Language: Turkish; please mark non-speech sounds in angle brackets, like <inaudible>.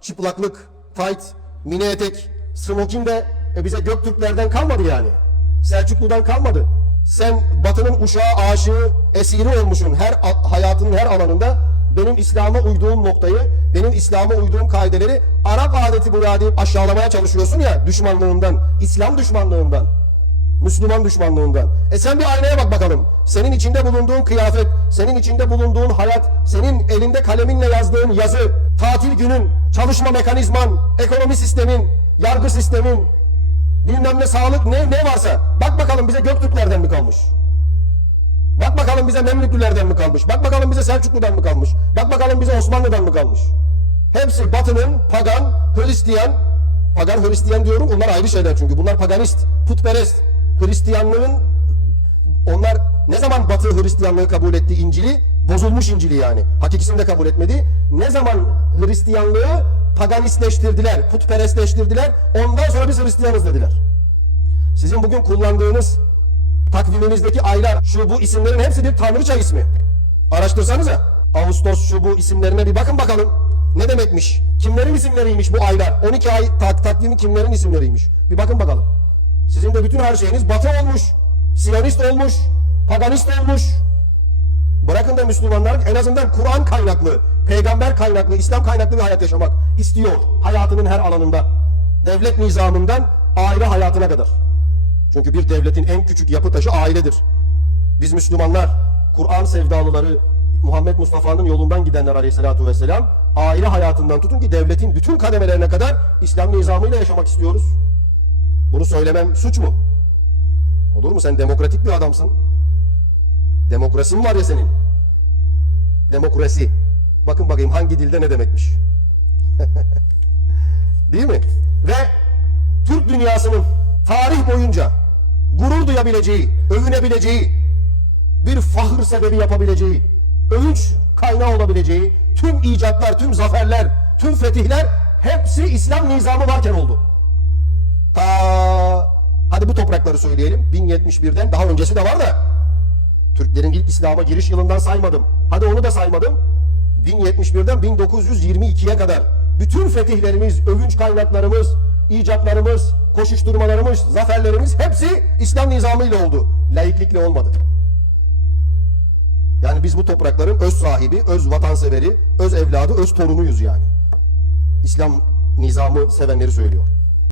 çıplaklık, tight, mini etek, smoking de e, bize Göktürklerden kalmadı yani. Selçuklu'dan kalmadı. Sen batının uşağı, aşığı, esiri olmuşsun her hayatının her alanında. Benim İslam'a uyduğum noktayı, benim İslam'a uyduğum kaideleri Arap adeti bu aşağılamaya çalışıyorsun ya düşmanlığından, İslam düşmanlığından. Müslüman düşmanlığından. E sen bir aynaya bak bakalım. Senin içinde bulunduğun kıyafet, senin içinde bulunduğun hayat, senin elinde kaleminle yazdığın yazı, tatil günün, çalışma mekanizman, ekonomi sistemin, yargı sistemin, bilmem ne sağlık ne, ne varsa. Bak bakalım bize Göktürklerden mi kalmış? Bak bakalım bize Memlüklülerden mi kalmış? Bak bakalım bize Selçuklu'dan mı kalmış? Bak bakalım bize Osmanlı'dan mı kalmış? Hepsi Batı'nın pagan, Hristiyan, pagan Hristiyan diyorum onlar ayrı şeyler çünkü. Bunlar paganist, putperest. Hristiyanlığın onlar ne zaman Batı Hristiyanlığı kabul etti İncil'i? Bozulmuş İncil'i yani. Hakikisini de kabul etmedi. Ne zaman Hristiyanlığı paganistleştirdiler, putperestleştirdiler. Ondan sonra biz Hristiyanız dediler. Sizin bugün kullandığınız takviminizdeki aylar, şu bu isimlerin hepsi bir tanrıça ismi. Araştırsanıza. Ağustos şu bu isimlerine bir bakın bakalım. Ne demekmiş? Kimlerin isimleriymiş bu aylar? 12 ay tak takvimi kimlerin isimleriymiş? Bir bakın bakalım. Sizin de bütün her şeyiniz batı olmuş. Siyonist olmuş. Paganist olmuş. Bırakın da Müslümanlar en azından Kur'an kaynaklı, peygamber kaynaklı, İslam kaynaklı bir hayat yaşamak istiyor. Hayatının her alanında. Devlet nizamından aile hayatına kadar. Çünkü bir devletin en küçük yapı taşı ailedir. Biz Müslümanlar, Kur'an sevdalıları, Muhammed Mustafa'nın yolundan gidenler aleyhissalatu vesselam, aile hayatından tutun ki devletin bütün kademelerine kadar İslam nizamıyla yaşamak istiyoruz. Bunu söylemem suç mu? Olur mu? Sen demokratik bir adamsın. Demokrasi mi var ya senin? Demokrasi. Bakın bakayım hangi dilde ne demekmiş. <laughs> Değil mi? Ve Türk dünyasının tarih boyunca gurur duyabileceği, övünebileceği, bir fahır sebebi yapabileceği, övünç kaynağı olabileceği tüm icatlar, tüm zaferler, tüm fetihler hepsi İslam nizamı varken oldu. Ta hadi bu toprakları söyleyelim. 1071'den daha öncesi de var da Türklerin ilk İslam'a giriş yılından saymadım. Hadi onu da saymadım. 1071'den 1922'ye kadar bütün fetihlerimiz, övünç kaynaklarımız, icatlarımız, koşuşturmalarımız, zaferlerimiz hepsi İslam nizamıyla oldu. Laiklikle olmadı. Yani biz bu toprakların öz sahibi, öz vatanseveri, öz evladı, öz torunuyuz yani. İslam nizamı sevenleri söylüyor.